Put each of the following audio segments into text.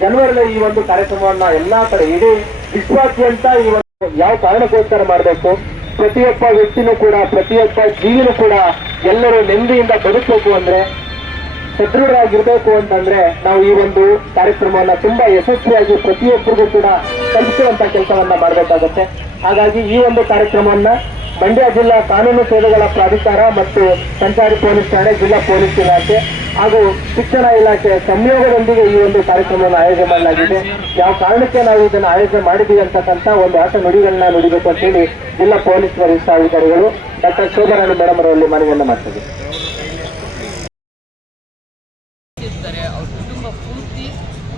ಜನವರಿಲಿ ಈ ಒಂದು ಕಾರ್ಯಕ್ರಮವನ್ನ ಎಲ್ಲಾ ಕಡೆ ಇಡೀ ವಿಶ್ವಾದ್ಯಂತ ಈ ಒಂದು ಯಾವ ಕಾರಣಕ್ಕೋಸ್ಕರ ಮಾಡಬೇಕು? ಪ್ರತಿಯೊಬ್ಬ ವ್ಯಕ್ತಿನೂ ಕೂಡ, ಪ್ರತಿಯೊಬ್ಬ ಜೀವಿನೂ ಕೂಡ ಎಲ್ಲರೂ ನೆಮ್ಮದಿಯಿಂದ ಬದುಕಬೇಕು ಅಂದ್ರೆ, ಸದೃಢರಾಗಿರ್ಬೇಕು ಅಂತಂದ್ರೆ ನಾವು ಈ ಒಂದು ಕಾರ್ಯಕ್ರಮವನ್ನ ತುಂಬಾ ಯಶಸ್ವಿಯಾಗಿ ಪ್ರತಿಯೊಬ್ಬರಿಗೂ ಕೂಡ ತಲುಪಿಸುವಂತ ಕೆಲಸವನ್ನ ಮಾಡಬೇಕಾಗತ್ತೆ. ಹಾಗಾಗಿ ಈ ಒಂದು ಕಾರ್ಯಕ್ರಮವನ್ನ ಮಂಡ್ಯ ಜಿಲ್ಲಾ ಕಾನೂನು ಸೇವೆಗಳ ಪ್ರಾಧಿಕಾರ ಮತ್ತು ಸಂಚಾರಿ ಪೊಲೀಸ್ ಠಾಣೆ ಜಿಲ್ಲಾ ಪೊಲೀಸ್ ಇಲಾಖೆ ಹಾಗೂ ಶಿಕ್ಷಣ ಇಲಾಖೆ ಸಂಯೋಗದೊಂದಿಗೆ ಈ ಒಂದು ಕಾರ್ಯಕ್ರಮವನ್ನು ಆಯೋಜನೆ ಮಾಡಲಾಗಿದೆ. ಯಾವ ಕಾರಣಕ್ಕೆ ನಾವು ಇದನ್ನು ಆಯೋಜನೆ ಮಾಡಿದ್ದೀವಿ ಅಂತಕ್ಕಂಥ ಒಂದು ಆಟ ನುಡಿಗಳನ್ನ ನುಡಿಬೇಕು ಅಂತ ಹೇಳಿ ಜಿಲ್ಲಾ ಪೊಲೀಸ್ ವರಿಷ್ಠಾಧಿಕಾರಿಗಳು ಡಾಕ್ಟರ್ ಶೋಭರಾಣಿ ಮೇಡಮ್ ಅವರಲ್ಲಿ ಮನವಿಯನ್ನು ಮಾಡ್ತೀವಿ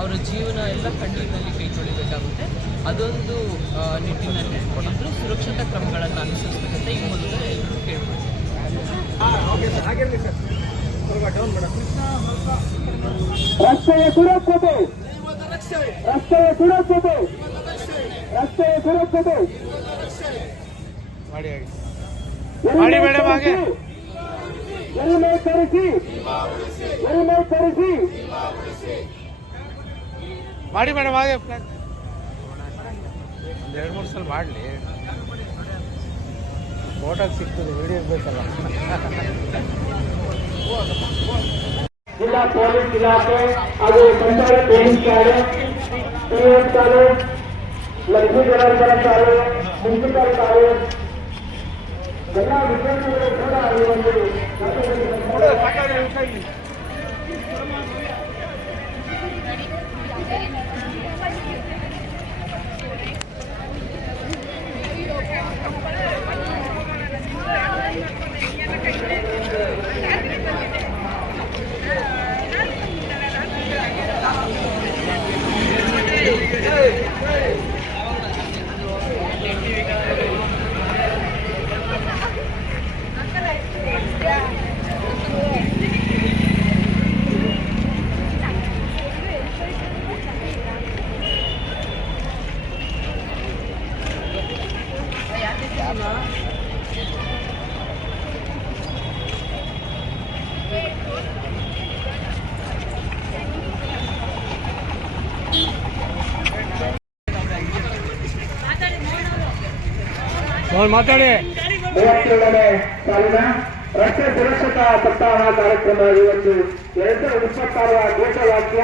ಅವರ ಜೀವನ ಎಲ್ಲ ಕಣ್ಣೀರಿನಲ್ಲಿ ಕೈ ತೊಳಿಬೇಕಾಗುತ್ತೆ ಅದೊಂದು ನಿಟ್ಟಿನಲ್ಲಿ ಎಲ್ಲರೂ ಸುರಕ್ಷತಾ ಕ್ರಮಗಳನ್ನು ಅನುಸರಿಸಬೇಕಂತ ಈ ಮೂಲಕ ಎಲ್ಲರೂ ಕೇಳ್ಬೋದು. ರಸ್ತೆಯ ಸುರಕ್ಷತೆ. ರಸ್ತೆಯ ಸುರಕ್ಷತೆ. ರಸ್ತೆಯ ಸುರಕ್ಷತೆ. ಮಾಡಿ ಮೇಡಮ್ ಹಾಗೆ. ಎಲ್ಮೆ ತರಿಸಿ? ಎಲ್ಮೆ ತರಿಸಿ? ಮಾಡಿ ಮೇಡಮ್ ಹಾಗೆ ಪ್ಲಾನ್ ಒಂದು ಎರಡು ಮೂರು ಸಲ ಮಾಡಲಿ. ಫೋಟೋ ಸಿಗ್ತದೆ ವಿಡಿಯೋ ಬೇಕಲ್ಲ ಜಿಲ್ಲಾ ಪೊಲೀಸ್ ಇಲಾಖೆ ಹಾಗೂ ಸಂಚಾರ ಪೊಲೀಸ್ ತಾಲೂಕ್ ಲಕ್ಷ್ಮೀ ಜನಾರ್ದನ ತಾಲೂಕ್ ಮುನ್ಸಿಪಲ್ ಎಲ್ಲ ವಿದ್ಯಾರ್ಥಿಗಳು ಕೂಡ ಈ ಒಂದು Hey! ಮಾತಾಡಿ. ಸಾಲಿನ ರಸ್ತೆ ಸುರಕ್ಷತಾ ಸಪ್ತಾಹ ಕಾರ್ಯಕ್ರಮ ಇವತ್ತು. ಎರಡ್ ಸಾವಿರದ ಇಪ್ಪತ್ತಾರರ ಘೋಷವಾಕ್ಯ,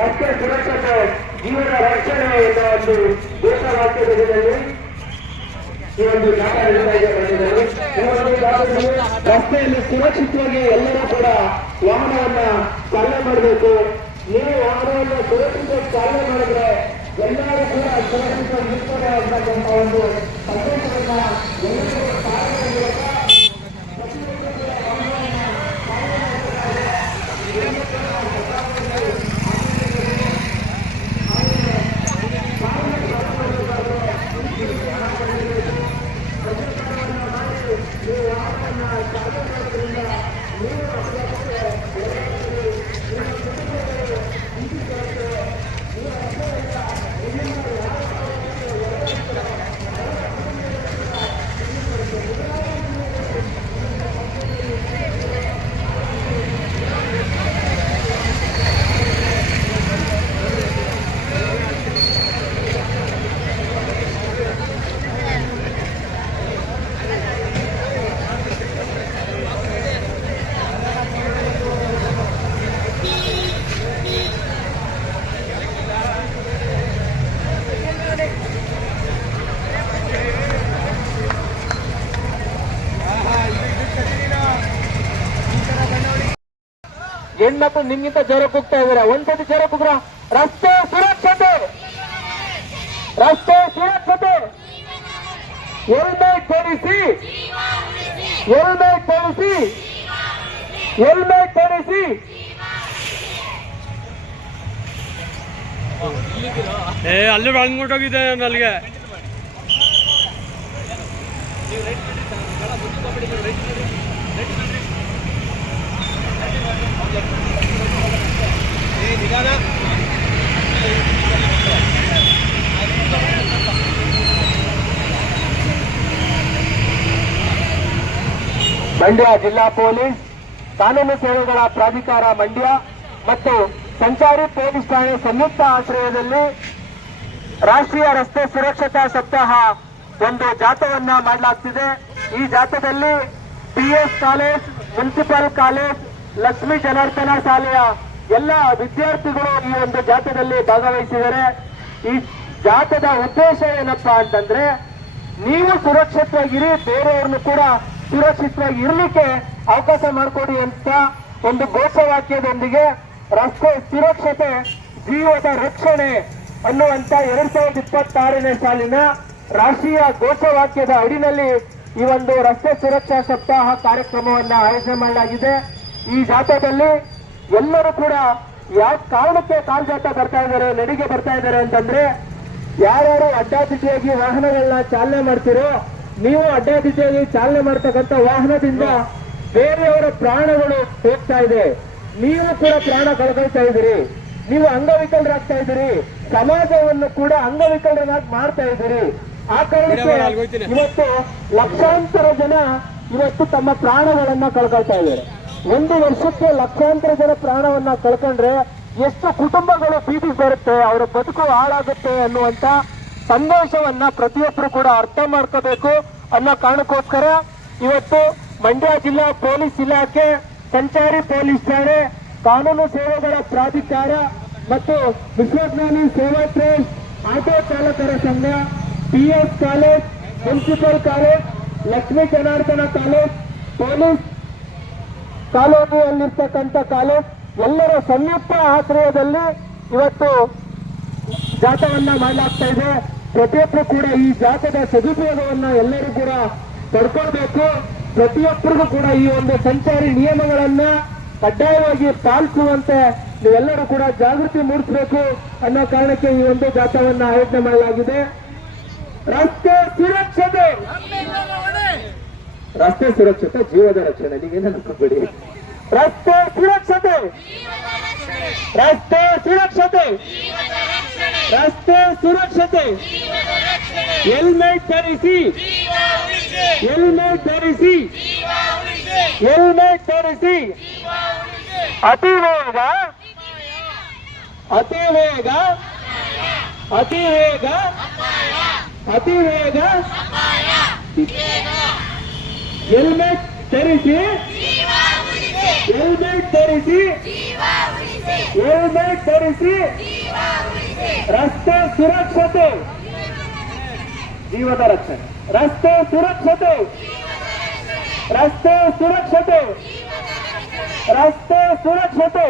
ರಸ್ತೆ ಸುರಕ್ಷತೆ, ಜೀವನ ರಕ್ಷಣೆ ಎನ್ನುವ ಒಂದು ಘೋಷವಾಕ್ಯದ ಜೊತೆಯಲ್ಲಿ ಈ ಒಂದು ರಸ್ತೆಯಲ್ಲಿ ಸುರಕ್ಷಿತವಾಗಿ ಎಲ್ಲರೂ ಕೂಡ ವಾಹನವನ್ನ ಚಾಲನೆ ಮಾಡಬೇಕು. ನೀವು ವಾಹನವನ್ನು ಸುರಕ್ಷಿತವಾಗಿ ಚಾಲನೆ ಮಾಡಿದ್ರೆ ಎಲ್ಲರೂ ಕೂಡ ಸುರಕ್ಷಿತ ಇರ್ತಾರೆ ಅಂತಕ್ಕಂಥ ಒಂದು ಸಂದೇಶವನ್ನ ಹೆಣ್ಮಕ್ಳು ನಿಮ್ಗಿಂತ ಜ್ವರ ಕೂಗ್ತಾ ಇದಾರೆ. ಒಂದ್ಸತಿ ಜ್ವರ ಕುಗ್ರ. ರಸ್ತೆ ಸುರಕ್ಷತೆ. ರಸ್ತೆ ಸುರಕ್ಷತೆ. ಹೆಲ್ಮೆಟ್ ಧರಿಸಿ ಹೆಲ್ಮೆಟ್ ಧರಿಸಿ ಹೆಲ್ಮೆಟ್ ಧರಿಸಿ ಏ ಅಲ್ಲಿ ಬಂದ್ಬಿಟ್ಟೋಗಿದೆ ನನಗೆ. ಮಂಡ್ಯ ಜಿಲ್ಲಾ ಪೊಲೀಸ್, ಕಾನೂನು ಸೇವೆಗಳ ಪ್ರಾಧಿಕಾರ ಮಂಡ್ಯ ಮತ್ತು ಸಂಚಾರಿ ಪೊಲೀಸ್ ಠಾಣೆ ಸಂಯುಕ್ತ ಆಶ್ರಯದಲ್ಲಿ ರಾಷ್ಟ್ರೀಯ ರಸ್ತೆ ಸುರಕ್ಷತಾ ಸಪ್ತಾಹ ಒಂದು ಜಾಥವನ್ನ ಮಾಡಲಾಗ್ತಿದೆ. ಈ ಜಾಥದಲ್ಲಿ PS college, municipal college Lakshmi Janardhana ಶಾಲೆಯ ಎಲ್ಲ ವಿದ್ಯಾರ್ಥಿಗಳು ಈ ಒಂದು ಜಾಥಾದಲ್ಲಿ ಭಾಗವಹಿಸಿದ್ದಾರೆ ಈ ಜಾಥದ ಉದ್ದೇಶ ಏನಪ್ಪಾ ಅಂತಂದ್ರೆ, ನೀವು ಸುರಕ್ಷಿತವಾಗಿರಿ, ಬೇರೆಯವ್ರನ್ನು ಕೂಡ ಸುರಕ್ಷಿತವಾಗಿ ಇರಲಿಕ್ಕೆ ಅವಕಾಶ ಮಾಡಿಕೊಡಿ ಅಂತ ಒಂದು ಘೋಷವಾಕ್ಯದೊಂದಿಗೆ ರಸ್ತೆ ಸುರಕ್ಷತೆ, ಜೀವದ ರಕ್ಷಣೆ ಅನ್ನುವಂತ ಎರಡ್ ಸಾವಿರದ ಇಪ್ಪತ್ತಾರನೇ ಸಾಲಿನ ರಾಷ್ಟ್ರೀಯ ಘೋಷವಾಕ್ಯದ ಅಡಿನಲ್ಲಿ ಈ ಒಂದು ರಸ್ತೆ ಸುರಕ್ಷಾ ಸಪ್ತಾಹ ಕಾರ್ಯಕ್ರಮವನ್ನ ಆಯೋಜನೆ ಮಾಡಲಾಗಿದೆ. ಈ ಜಾಥಾದಲ್ಲಿ ಎಲ್ಲರೂ ಕೂಡ ಯಾವ ಕಾರಣಕ್ಕೆ ಕಾಲ್ ಜಾಥಾ ಬರ್ತಾ ಇದ್ದಾರೆ ನಡಿಗೆ ಬರ್ತಾ ಇದ್ದಾರೆ ಅಂತಂದ್ರೆ ಯಾರ್ಯಾರು ಅಡ್ಡಾದಿಡ್ಡಿಯಾಗಿ ವಾಹನಗಳನ್ನ ಚಾಲನೆ ಮಾಡ್ತೀರೋ ನೀವು ಅಡ್ಡಾದಿಡ್ಡಿಯಾಗಿ ಚಾಲನೆ ಮಾಡ್ತಕ್ಕಂಥ ವಾಹನದಿಂದ ಬೇರೆಯವರ ಪ್ರಾಣಗಳು ಹೋಗ್ತಾ ಇದೆ. ನೀವು ಕೂಡ ಪ್ರಾಣ ಕಳ್ಕೊಳ್ತಾ ಇದ್ದೀರಿ. ನೀವು ಅಂಗವಿಕಲರಾಗ್ತಾ ಇದ್ದೀರಿ. ಸಮಾಜವನ್ನು ಕೂಡ ಅಂಗವಿಕಲರನ್ನಾಗಿ ಮಾಡ್ತಾ ಇದ್ದೀರಿ. ಆ ಕಾರಣಕ್ಕೆ ಇವತ್ತು ಲಕ್ಷಾಂತರ ಜನ ಇವತ್ತು ತಮ್ಮ ಪ್ರಾಣಗಳನ್ನ ಕಳ್ಕೊಳ್ತಾ ಇದ್ದಾರೆ. ಒಂದು ವರ್ಷಕ್ಕೆ ಲಕ್ಷಾಂತರ ಜನ ಪ್ರಾಣವನ್ನ ಕಳ್ಕೊಂಡ್ರೆ ಎಷ್ಟು ಕುಟುಂಬಗಳು ಬೀದಿಗೆ ಬರುತ್ತೆ, ಅವರ ಬದುಕು ಹಾಳಾಗುತ್ತೆ ಅನ್ನುವಂತ ಸಂದೇಶವನ್ನ ಪ್ರತಿಯೊಬ್ಬರು ಕೂಡ ಅರ್ಥ ಮಾಡ್ಕೋಬೇಕು ಅನ್ನೋ ಕಾರಣಕ್ಕೋಸ್ಕರ ಇವತ್ತು ಮಂಡ್ಯ ಜಿಲ್ಲಾ ಪೊಲೀಸ್ ಇಲಾಖೆ, ಸಂಚಾರಿ ಪೊಲೀಸ್ ಠಾಣೆ, ಕಾನೂನು ಸೇವೆಗಳ ಪ್ರಾಧಿಕಾರ ಮತ್ತು ವಿಶ್ವಜ್ಞಾನಿ ಸೇವಾ ಟ್ರಸ್ಟ್, ಆಟೋ ಚಾಲಕರ ಸಂಘ, PS college, municipal college, Lakshmi Janardhana college, police ಕಾಲೋನಿಯಲ್ಲಿರ್ತಕ್ಕಂಥ college ಎಲ್ಲರ ಸಂಯುಕ್ತ ಆಶ್ರಯದಲ್ಲಿ ಇವತ್ತು ಜಾಥವನ್ನ ಮಾಡಲಾಗ್ತಾ ಇದೆ. ಪ್ರತಿಯೊಬ್ಬರು ಕೂಡ ಈ ಜಾಥದ ಸದುಪಯೋಗವನ್ನ ಎಲ್ಲರೂ ಕೂಡ ಪಡ್ಕೊಳ್ಬೇಕು. ಪ್ರತಿಯೊಬ್ಬರಿಗೂ ಕೂಡ ಈ ಒಂದು ಸಂಚಾರಿ ನಿಯಮಗಳನ್ನ ಕಡ್ಡಾಯವಾಗಿ ಪಾಲಿಸುವಂತೆ ನೀವೆಲ್ಲರೂ ಕೂಡ ಜಾಗೃತಿ ಮೂಡಿಸಬೇಕು ಅನ್ನೋ ಕಾರಣಕ್ಕೆ ಈ ಒಂದು ಜಾಥವನ್ನ ಆಯೋಜನೆ ಮಾಡಲಾಗಿದೆ. ರಸ್ತೆ ಸುರಕ್ಷತೆ! ರಸ್ತೆ ಸುರಕ್ಷತೆ, ಜೀವದ ರಕ್ಷಣೆ ನೀವೇನ ಅನ್ಕೊಂಡ್ಬಿಡಿ? ರಸ್ತೆ ಸುರಕ್ಷತೆ! ರಸ್ತೆ ಸುರಕ್ಷತೆ! ರಸ್ತೆ ಸುರಕ್ಷತೆ! ಹೆಲ್ಮೆಟ್ ಧರಿಸಿ! ಹೆಲ್ಮೆಟ್ ಧರಿಸಿ! ಹೆಲ್ಮೆಟ್ ಧರಿಸಿ! ಅತಿ ವೇಗ! ಅತಿ ವೇಗ! ಅತಿ ವೇಗ! ಅತಿ ವೇಗ! ಹೆಲ್ಮೆಟ್ ಧರಿಸಿ ಹೆಲ್ಮೆಟ್ ಧರಿಸಿ ಹೆಲ್ಮೆಟ್ ಧರಿಸಿ ರಸ್ತೆ ಸುರಕ್ಷತೆ ಜೀವದ ರಕ್ಷಣೆ ರಸ್ತೆ ಸುರಕ್ಷತೆ ರಸ್ತೆ ಸುರಕ್ಷತೆ ರಸ್ತೆ ಸುರಕ್ಷತೆ